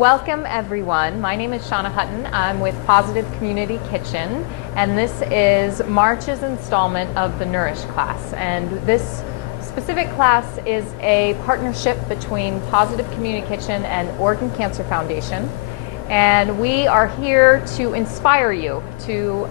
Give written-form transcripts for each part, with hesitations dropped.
Welcome everyone. My name is Shanna Hutton. I'm with Positive Community Kitchen, and this is March's installment of the Nourish class. And this specific class is a partnership between Positive Community Kitchen and Oregon Cancer Foundation. And we are here to inspire you to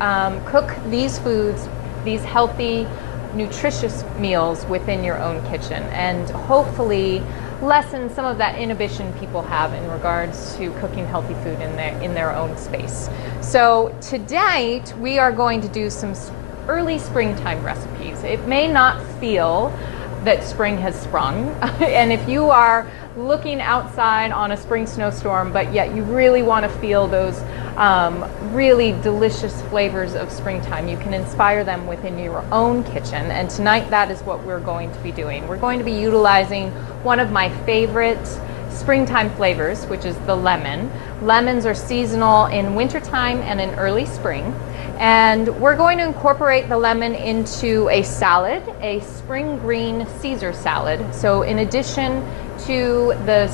cook these foods, these healthy, nutritious meals within your own kitchen, and hopefully lessen some of that inhibition people have in regards to cooking healthy food in their own space. So tonight we are going to do some early springtime recipes. It may not feel that spring has sprung, and if you are looking outside on a spring snowstorm, but yet you really want to feel those really delicious flavors of springtime, you can inspire them within your own kitchen. And tonight that is what we're going to be doing. We're going to be utilizing one of my favorite springtime flavors, which is the lemon. Lemons are seasonal in wintertime and in early spring. And we're going to incorporate the lemon into a salad, a spring green Caesar salad. So in addition to the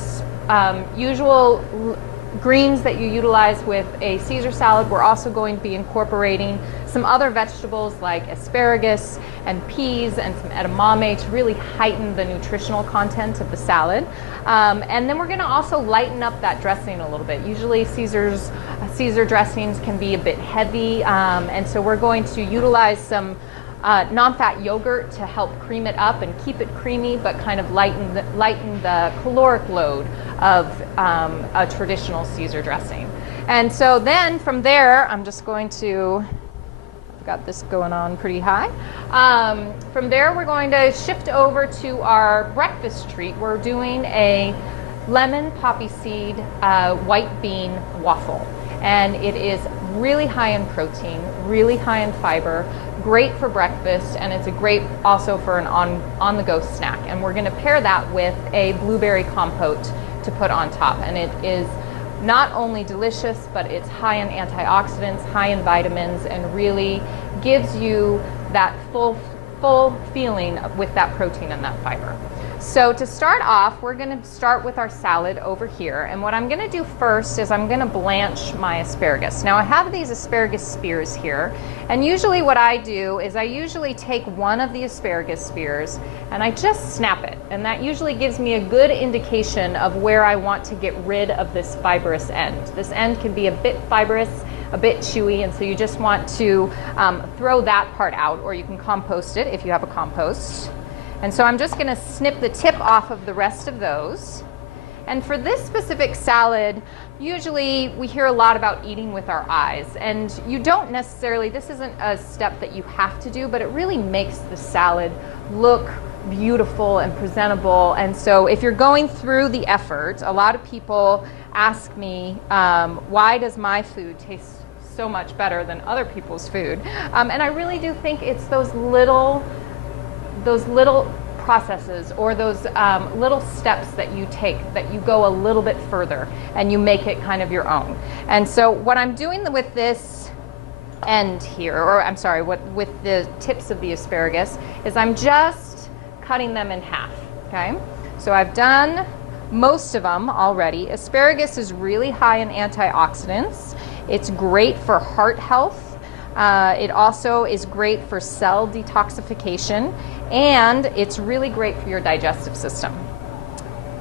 usual greens that you utilize with a Caesar salad, we're also going to be incorporating some other vegetables like asparagus and peas and some edamame to really heighten the nutritional content of the salad. And then we're going to also lighten up that dressing a little bit. Usually Caesar dressings can be a bit heavy, and so we're going to utilize some non-fat yogurt to help cream it up and keep it creamy, but kind of lighten the caloric load of a traditional Caesar dressing. And so then from there, I'm just going to, I've got this going on pretty high. From there, we're going to shift over to our breakfast treat. We're doing a lemon poppy seed white bean waffle. And it is really high in protein, really high in fiber, great for breakfast, and it's a great also for an on-the-go snack. And we're going to pair that with a blueberry compote to put on top. And it is not only delicious, but it's high in antioxidants, high in vitamins, and really gives you that full feeling with that protein and that fiber. So to start off, we're going to start with our salad over here. And what I'm going to do first is I'm going to blanch my asparagus. Now I have these asparagus spears here, and usually what I do is I usually take one of the asparagus spears and I just snap it. And that usually gives me a good indication of where I want to get rid of this fibrous end. This end can be a bit fibrous, a bit chewy, and so you just want to throw that part out, or you can compost it if you have a compost. And so I'm just going to snip the tip off of the rest of those. And for this specific salad, usually we hear a lot about eating with our eyes. And you don't necessarily, this isn't a step that you have to do, but it really makes the salad look beautiful and presentable. And so if you're going through the effort, a lot of people ask me, why does my food taste so much better than other people's food? And I really do think it's those little processes, or those little steps that you take, that you go a little bit further and you make it kind of your own. And so what I'm doing with this end here, or I'm sorry, with the tips of the asparagus, is I'm just cutting them in half, okay? So I've done most of them already. Asparagus is really high in antioxidants. It's great for heart health. It also is great for cell detoxification, and it's really great for your digestive system.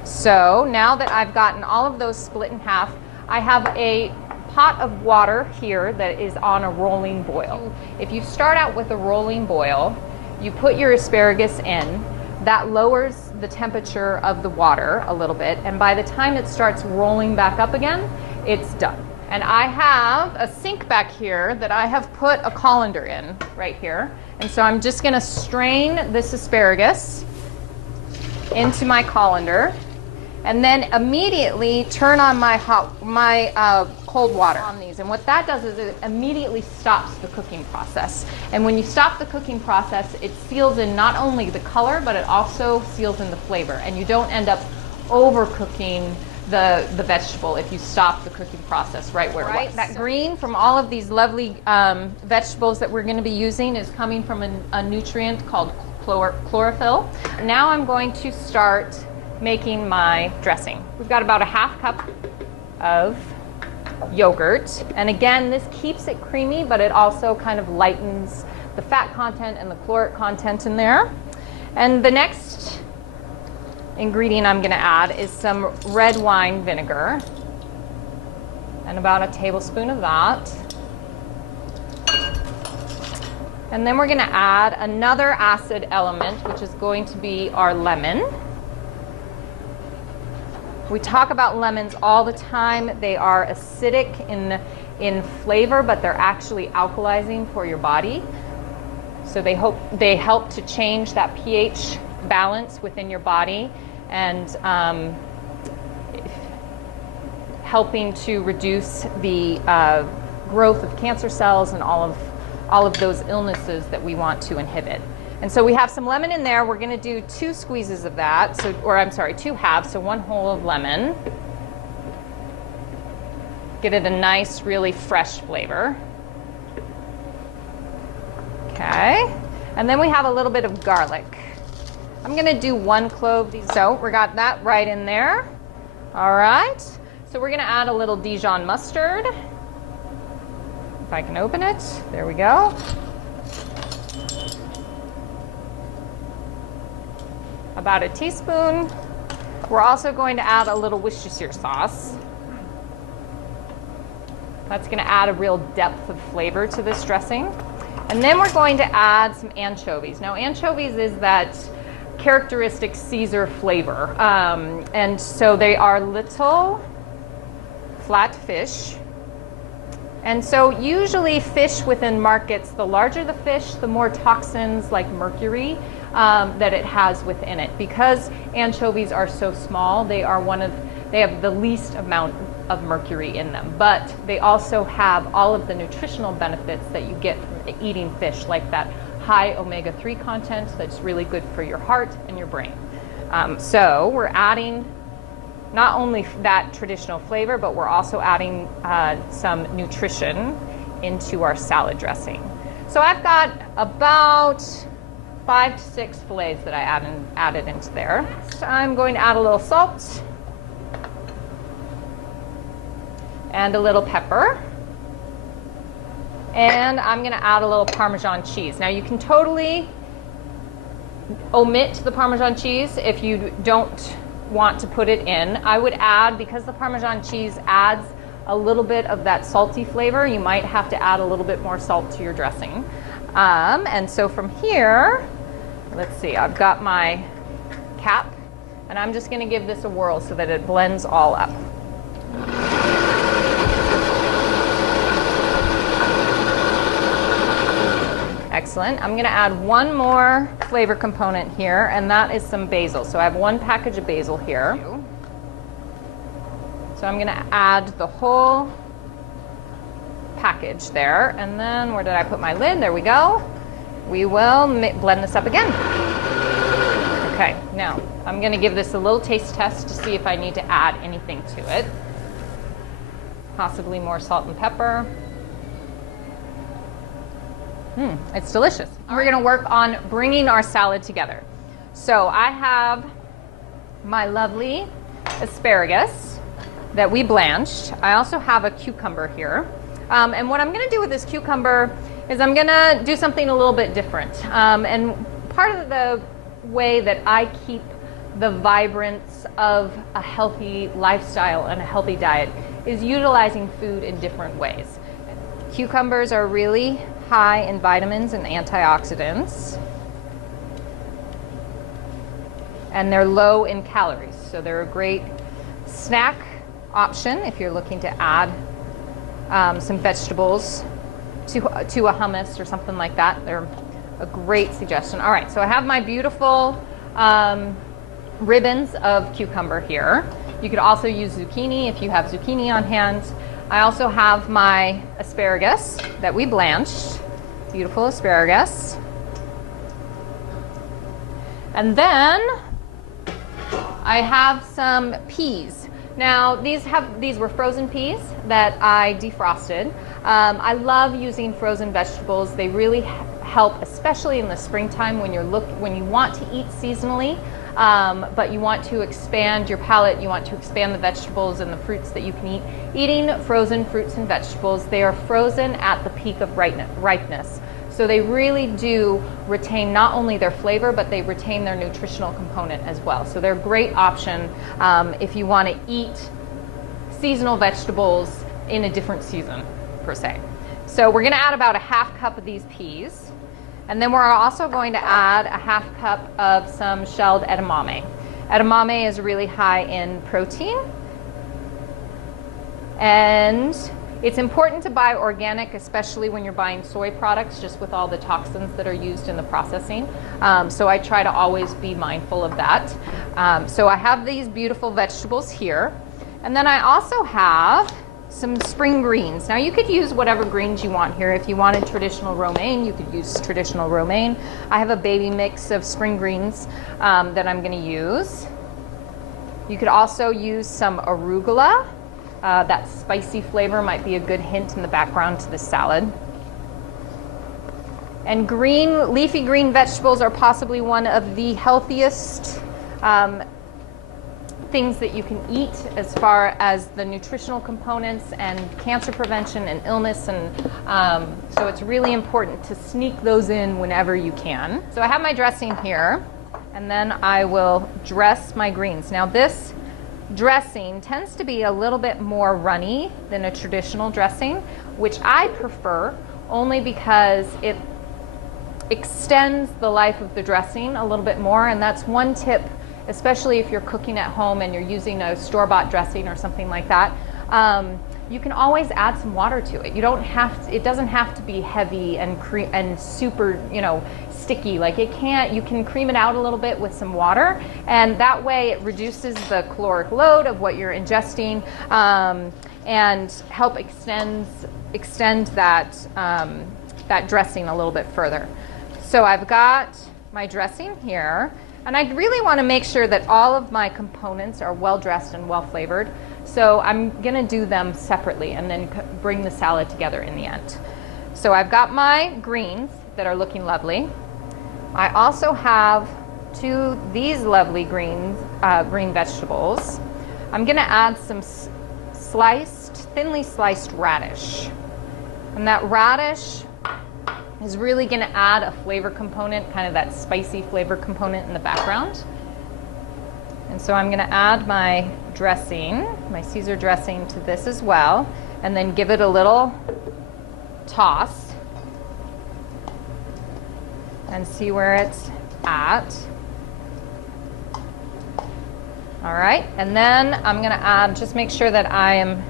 So now that I've gotten all of those split in half, I have a pot of water here that is on a rolling boil. If you start out with a rolling boil, you put your asparagus in, that lowers the temperature of the water a little bit, and by the time it starts rolling back up again, it's done. And I have a sink back here that I have put a colander in right here. And so I'm just going to strain this asparagus into my colander, and then immediately turn on my cold water on these. And what that does is it immediately stops the cooking process. And when you stop the cooking process, it seals in not only the color, but it also seals in the flavor. And you don't end up overcooking the vegetable if you stop the cooking process right where it was. That green from all of these lovely vegetables that we're going to be using is coming from a nutrient called chlorophyll. Now I'm going to start making my dressing. We've got about a half cup of yogurt. And again, this keeps it creamy, but it also kind of lightens the fat content and the caloric content in there. And the next ingredient I'm going to add is some red wine vinegar, and about a tablespoon of that. And then we're going to add another acid element, which is going to be our lemon. We talk about lemons all the time. They are acidic in flavor, but they're actually alkalizing for your body. So they help to change that pH balance within your body, and helping to reduce the growth of cancer cells and all of those illnesses that we want to inhibit. And so we have some lemon in there. We're going to do 2 squeezes of that, 2 halves, so 1 whole of lemon. Get it a nice, really fresh flavor. Okay, and then we have a little bit of garlic. I'm going to do 1 clove. So we got that right in there. All right, so we're going to add a little Dijon mustard. If I can open it, there we go. About a teaspoon. We're also going to add a little Worcestershire sauce. That's going to add a real depth of flavor to this dressing. And then we're going to add some anchovies. Now, anchovies is that characteristic Caesar flavor. And so they are little flat fish. And so usually fish within markets, the larger the fish, the more toxins like mercury that it has within it. Because anchovies are so small, they have the least amount of mercury in them. But they also have all of the nutritional benefits that you get from eating fish, like that high omega-3 content that's really good for your heart and your brain. So we're adding not only that traditional flavor, but we're also adding some nutrition into our salad dressing. So I've got about 5 to 6 fillets that I added into there. So I'm going to add a little salt and a little pepper. And I'm going to add a little Parmesan cheese. Now you can totally omit the Parmesan cheese if you don't want to put it in. I would add, because the Parmesan cheese adds a little bit of that salty flavor, you might have to add a little bit more salt to your dressing. And so from here, let's see, I've got my cap, and I'm just going to give this a whirl so that it blends all up. Excellent. I'm going to add 1 more flavor component here, and that is some basil. So I have 1 package of basil here. So I'm going to add the whole package there. And then where did I put my lid? There we go. We will blend this up again. Okay, now I'm going to give this a little taste test to see if I need to add anything to it. Possibly more salt and pepper. It's delicious. We're going to work on bringing our salad together. So I have my lovely asparagus that we blanched. I also have a cucumber here. And what I'm going to do with this cucumber is I'm going to do something a little bit different. And part of the way that I keep the vibrance of a healthy lifestyle and a healthy diet is utilizing food in different ways. Cucumbers are really high in vitamins and antioxidants, and they're low in calories, so they're a great snack option if you're looking to add some vegetables to a hummus or something like that. They're a great suggestion. All right, so I have my beautiful ribbons of cucumber here. You could also use zucchini if you have zucchini on hand. I also have my asparagus that we blanched, beautiful asparagus. And then I have some peas. Now these were frozen peas that I defrosted. I love using frozen vegetables. They really help, especially in the springtime when you want to eat seasonally. but you want to expand your palate, you want to expand the vegetables and the fruits that you can eat. Eating frozen fruits and vegetables, they are frozen at the peak of ripeness. So they really do retain not only their flavor, but they retain their nutritional component as well. So they're a great option if you want to eat seasonal vegetables in a different season, per se. So we're going to add about a half cup of these peas. And then we're also going to add a half cup of some shelled edamame. Edamame is really high in protein. And it's important to buy organic, especially when you're buying soy products, just with all the toxins that are used in the processing. So I try to always be mindful of that. So I have these beautiful vegetables here. And then I also have some spring greens. Now you could use whatever greens you want here. If you wanted traditional romaine, you could use traditional romaine. I have a baby mix of spring greens that I'm going to use. You could also use some arugula. That spicy flavor might be a good hint in the background to this salad. And leafy green vegetables are possibly one of the healthiest things that you can eat as far as the nutritional components and cancer prevention and illness. And so it's really important to sneak those in whenever you can. So I have my dressing here, and then I will dress my greens. Now this dressing tends to be a little bit more runny than a traditional dressing, which I prefer only because it extends the life of the dressing a little bit more. And that's one tip, especially if you're cooking at home and you're using a store-bought dressing or something like that. You can always add some water to it. You don't have to, it doesn't have to be heavy and super, sticky. Like you can cream it out a little bit with some water, and that way it reduces the caloric load of what you're ingesting, and help extend that that dressing a little bit further. So I've got my dressing here, and I really want to make sure that all of my components are well dressed and well flavored. So I'm going to do them separately and then bring the salad together in the end. So I've got my greens that are looking lovely. I also have these lovely green vegetables. I'm going to add some thinly sliced radish. And that radish is really going to add a flavor component, kind of that spicy flavor component in the background. And so I'm going to add my dressing, my Caesar dressing, to this as well, and then give it a little toss and see where it's at. All right, and then I'm going to add, just make sure that I am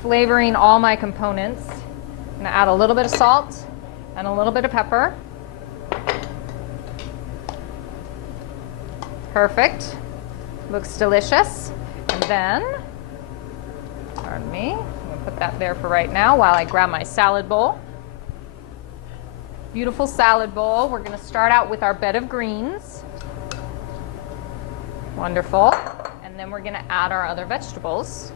flavoring all my components. I'm going to add a little bit of salt and a little bit of pepper. Perfect. Looks delicious. And then, pardon me, I'm going to put that there for right now while I grab my salad bowl. Beautiful salad bowl. We're going to start out with our bed of greens. Wonderful. And then we're going to add our other vegetables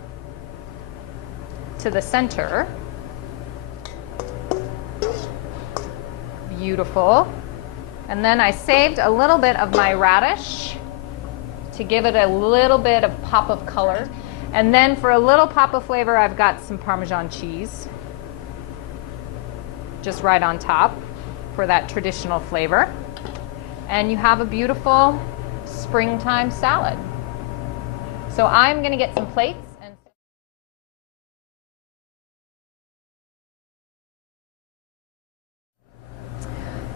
to the center. Beautiful. And then I saved a little bit of my radish to give it a little bit of pop of color. And then for a little pop of flavor, I've got some Parmesan cheese just right on top for that traditional flavor. And you have a beautiful springtime salad. So I'm going to get some plates.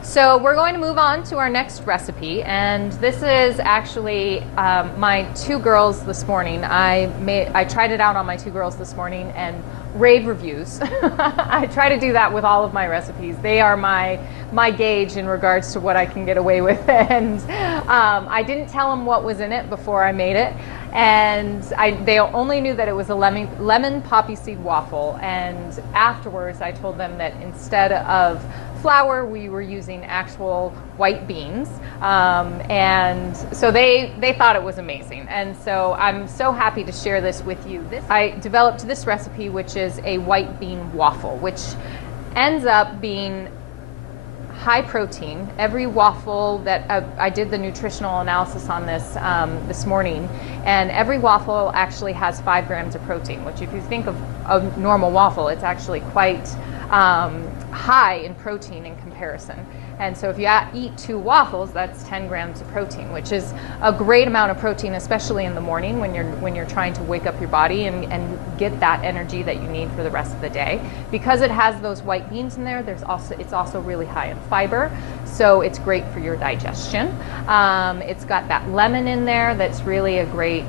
So we're going to move on to our next recipe, and this is actually my two girls this morning. I tried it out on my two girls this morning, and rave reviews. I try to do that with all of my recipes. They are my gauge in regards to what I can get away with, and I didn't tell them what was in it before I made it, and they only knew that it was a lemon poppy seed waffle, and afterwards I told them that instead of flour, we were using actual white beans, and so they thought it was amazing, and so I'm so happy to share this with you. I developed this recipe, which is a white bean waffle, which ends up being high protein. Every waffle that I did the nutritional analysis on this morning, and every waffle actually has 5 grams of protein, which if you think of a normal waffle, it's actually quite high in protein in comparison. And so if you eat 2 waffles, that's 10 grams of protein, which is a great amount of protein, especially in the morning when you're trying to wake up your body and get that energy that you need for the rest of the day. Because it has those white beans in there, it's also really high in fiber, so it's great for your digestion. It's got that lemon in there that's really a great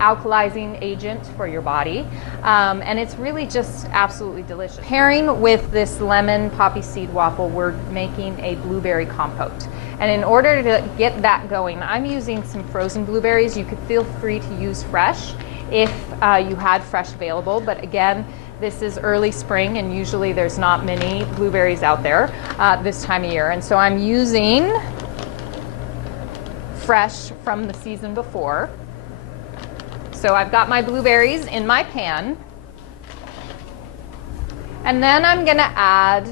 alkalizing agent for your body, and it's really just absolutely delicious. Pairing with this lemon poppy seed waffle, we're making a blueberry compote, and in order to get that going, I'm using some frozen blueberries. You could feel free to use fresh if you had fresh available, but again, this is early spring and usually there's not many blueberries out there this time of year, and so I'm using fresh from the season before. So I've got my blueberries in my pan, and then I'm going to add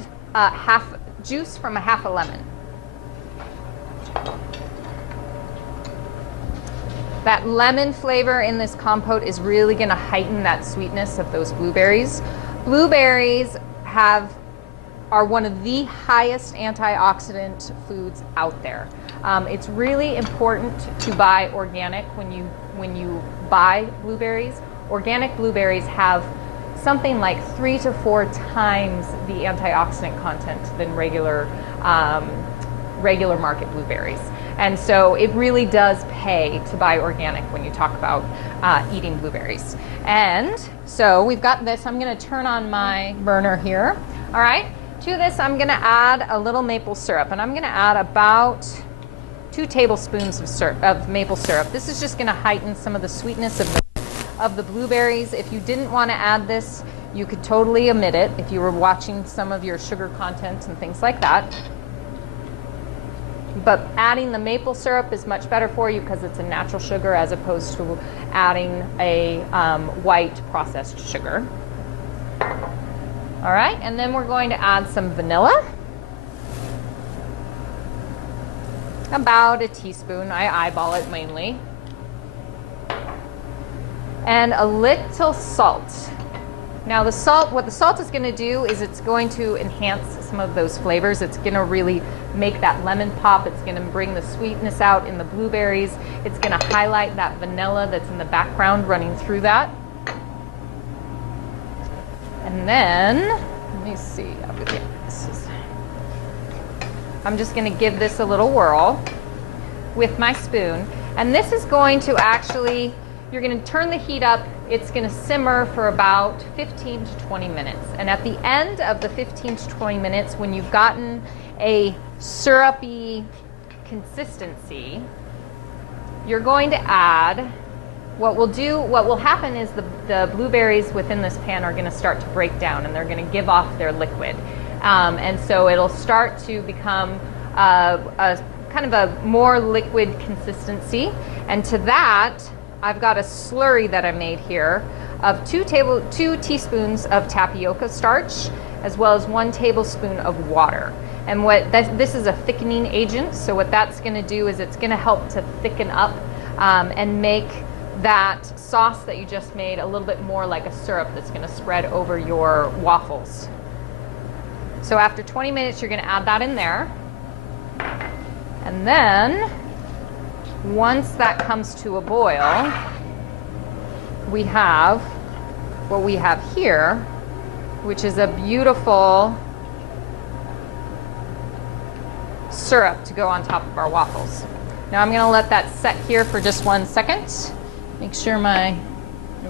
juice from half a lemon. That lemon flavor in this compote is really going to heighten that sweetness of those blueberries. Blueberries are one of the highest antioxidant foods out there. It's really important to buy organic when you buy blueberries. Organic blueberries have something like 3 to 4 times the antioxidant content than regular market blueberries. And so it really does pay to buy organic when you talk about eating blueberries. And so we've got this. I'm going to turn on my burner here. All right. To this, I'm going to add a little maple syrup, and I'm going to add about 2 tablespoons of maple syrup. This is just going to heighten some of the sweetness of the blueberries. If you didn't want to add this, you could totally omit it if you were watching some of your sugar content and things like that. But adding the maple syrup is much better for you because it's a natural sugar as opposed to adding a white processed sugar. All right, and then we're going to add some vanilla. About a teaspoon, I eyeball it mainly. And a little salt. Now what the salt is going to do is it's going to enhance some of those flavors. It's going to really make that lemon pop. It's going to bring the sweetness out in the blueberries. It's going to highlight that vanilla that's in the background running through that. And then, let me see, I'm just going to give this a little whirl with my spoon. And this is going to actually, you're going to turn the heat up. It's going to simmer for about 15 to 20 minutes. And at the end of the 15 to 20 minutes, when you've gotten a syrupy consistency, you're going to add, what will happen is the blueberries within this pan are going to start to break down and they're going to give off their liquid. And so it'll start to become a kind of a more liquid consistency. And to that, I've got a slurry that I made here of 2 teaspoons of tapioca starch, as well as 1 tablespoon of water. And this is a thickening agent, so what that's going to do is it's going to help to thicken up and make that sauce that you just made a little bit more like a syrup that's going to spread over your waffles. So after 20 minutes, you're going to add that in there. And then, once that comes to a boil, we have what we have here, which is a beautiful syrup to go on top of our waffles. Now I'm going to let that set here for just 1 second. Make sure there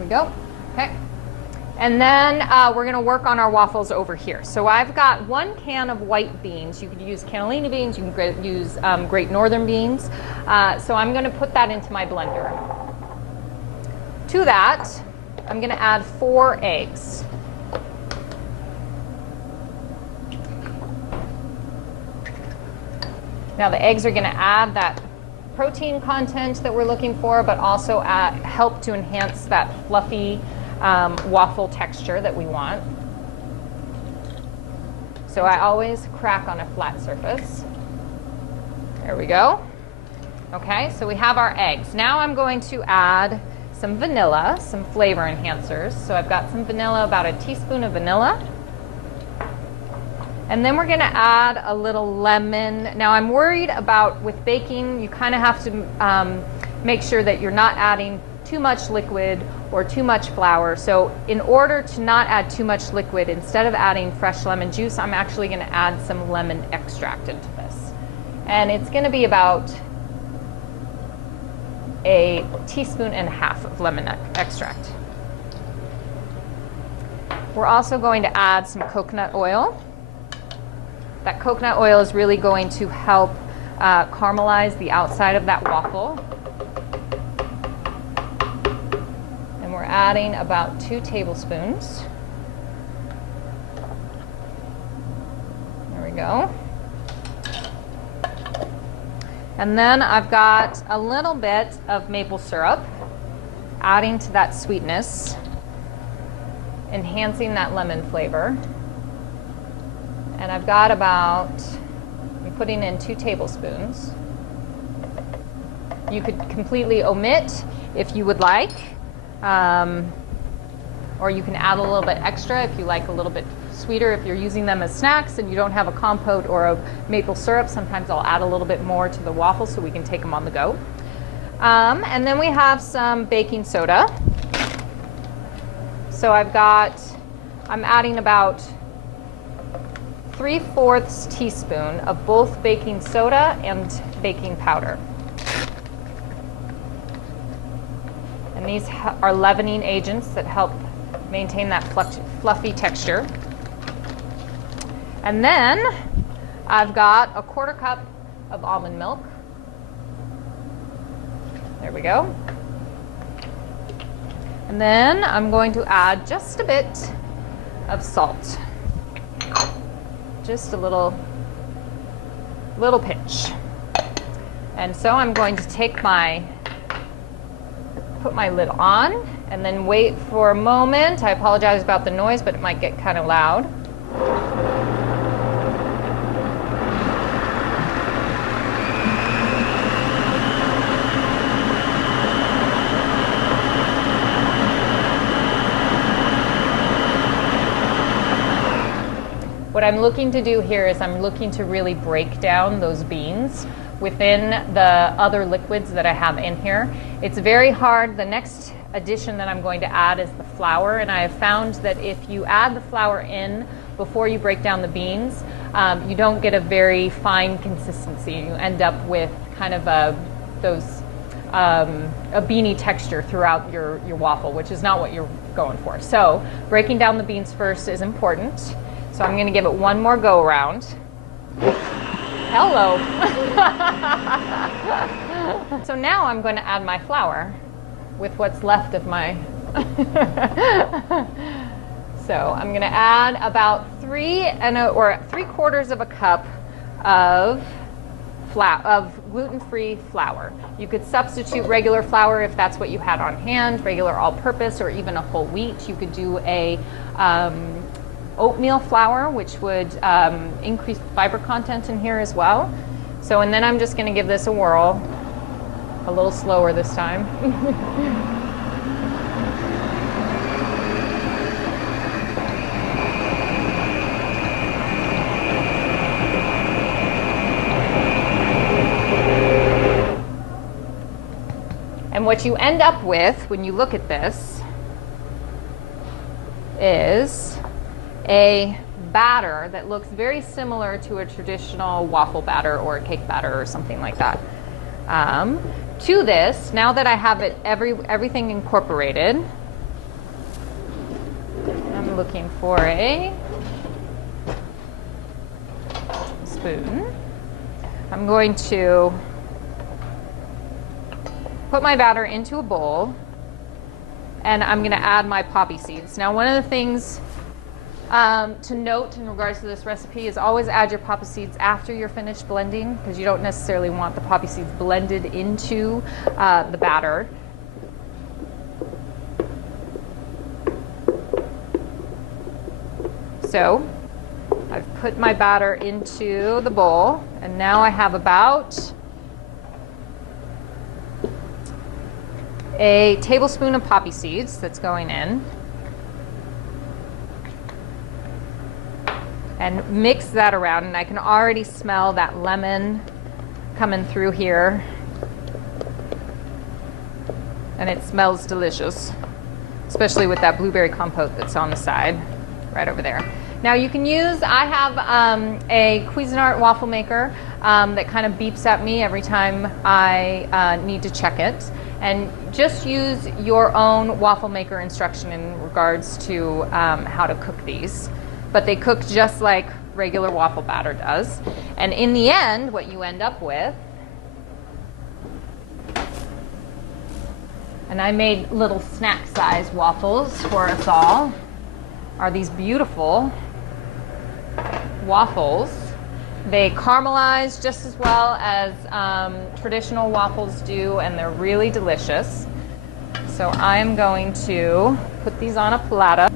we go. Okay. And then we're going to work on our waffles over here. So I've got 1 can of white beans. You could use cannellini beans. You can use Great Northern beans. So I'm going to put that into my blender. To that, I'm going to add 4 eggs. Now the eggs are going to add that protein content that we're looking for, but also help to enhance that fluffy waffle texture that we want. So So I always crack on a flat surface. There we go. Okay, so we have our eggs. Now I'm going to add some vanilla, some flavor enhancers. So I've got some vanilla, about a teaspoon of vanilla. And then we're going to add a little lemon. Now I'm worried about, with baking, you kind of have to make sure that you're not adding too much liquid or too much flour. So in order to not add too much liquid, instead of adding fresh lemon juice, I'm actually going to add some lemon extract into this. And it's going to be about a teaspoon and a half of lemon extract. We're also going to add some coconut oil. That coconut oil is really going to help caramelize the outside of that waffle. And we're adding about 2 tablespoons. There we go. And then I've got a little bit of maple syrup, adding to that sweetness, enhancing that lemon flavor. And I've got about, I'm putting in 2 tablespoons. You could completely omit if you would like, or you can add a little bit extra if you like a little bit sweeter. If you're using them as snacks and you don't have a compote or a maple syrup, sometimes I'll add a little bit more to the waffle so we can take them on the go. And then we have some baking soda. So I'm adding about 3/4 teaspoon of both baking soda and baking powder. And these are leavening agents that help maintain that fluffy texture. And then I've got a 1/4 cup of almond milk. There we go. And then I'm going to add just a bit of salt. Just a little pinch. And so I'm going to put my lid on and then wait for a moment. I apologize about the noise, but it might get kind of loud. What I'm looking to do here is I'm looking to really break down those beans within the other liquids that I have in here. It's very hard. The next addition that I'm going to add is the flour, and I have found that if you add the flour in before you break down the beans, you don't get a very fine consistency. You end up with kind of a beanie texture throughout your waffle, which is not what you're going for. So breaking down the beans first is important. So I'm going to give it one more go around. Hello. So now I'm going to add my flour with what's left of my. So I'm going to add about 3/4 of a cup of gluten-free flour. You could substitute regular flour if that's what you had on hand, regular all-purpose, or even a whole wheat. You could do a oatmeal flour, which would increase fiber content in here as well. So, and then I'm just going to give this a whirl, a little slower this time. And what you end up with when you look at this is a batter that looks very similar to a traditional waffle batter or a cake batter or something like that. To this, now that I have everything incorporated, I'm looking for a spoon. I'm going to put my batter into a bowl, and I'm going to add my poppy seeds. Now, one of the things to note in regards to this recipe is always add your poppy seeds after you're finished blending, because you don't necessarily want the poppy seeds blended into the batter. So I've put my batter into the bowl, and now I have about a tablespoon of poppy seeds that's going in. And mix that around, and I can already smell that lemon coming through here. And it smells delicious, especially with that blueberry compote that's on the side, right over there. Now you can use, I have a Cuisinart waffle maker that kind of beeps at me every time I need to check it. And just use your own waffle maker instruction in regards to how to cook these. But they cook just like regular waffle batter does. And in the end, what you end up with, and I made little snack size waffles for us all, are these beautiful waffles. They caramelize just as well as traditional waffles do, and they're really delicious. So I'm going to put these on a platter.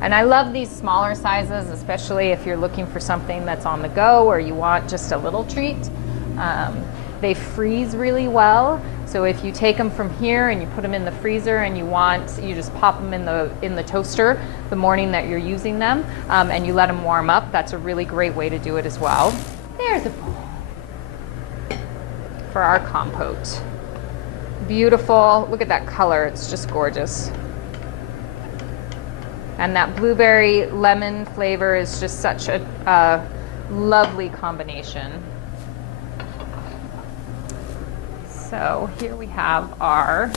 And I love these smaller sizes, especially if you're looking for something that's on the go or you want just a little treat. They freeze really well, so if you take them from here and you put them in the freezer and you just pop them in the toaster the morning that you're using them, and you let them warm up, that's a really great way to do it as well. There's a bowl for our compote. Beautiful, look at that color, it's just gorgeous. And that blueberry lemon flavor is just such a lovely combination. So here we have our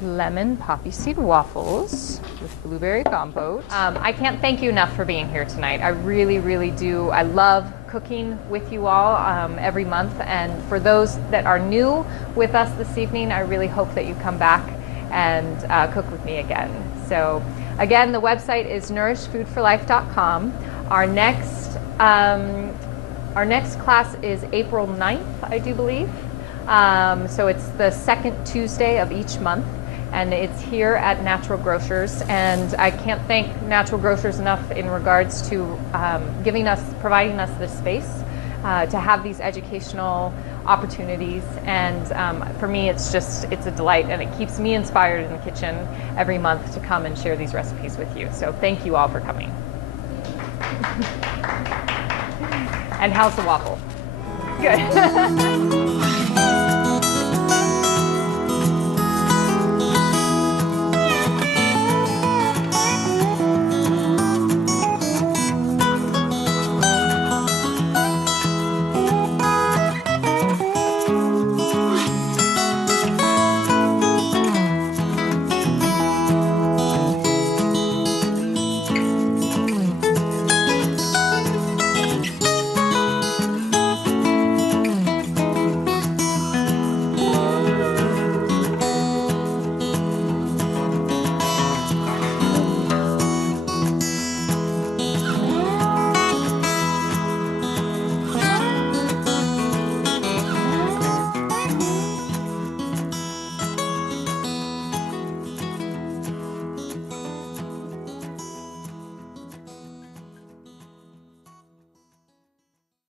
lemon poppy seed waffles with blueberry compote. I can't thank you enough for being here tonight. I really, really do. I love cooking with you all every month, and for those that are new with us this evening, I really hope that you come back and cook with me again. So again, the website is nourishfoodforlife.com. Our next class is April 9th, I do believe. So it's the second Tuesday of each month, and it's here at Natural Grocers. And I can't thank Natural Grocers enough in regards to providing us this space to have these educational opportunities. And for me, it's a delight, and it keeps me inspired in the kitchen every month to come and share these recipes with you. So thank you all for coming. And how's the waffle? Good.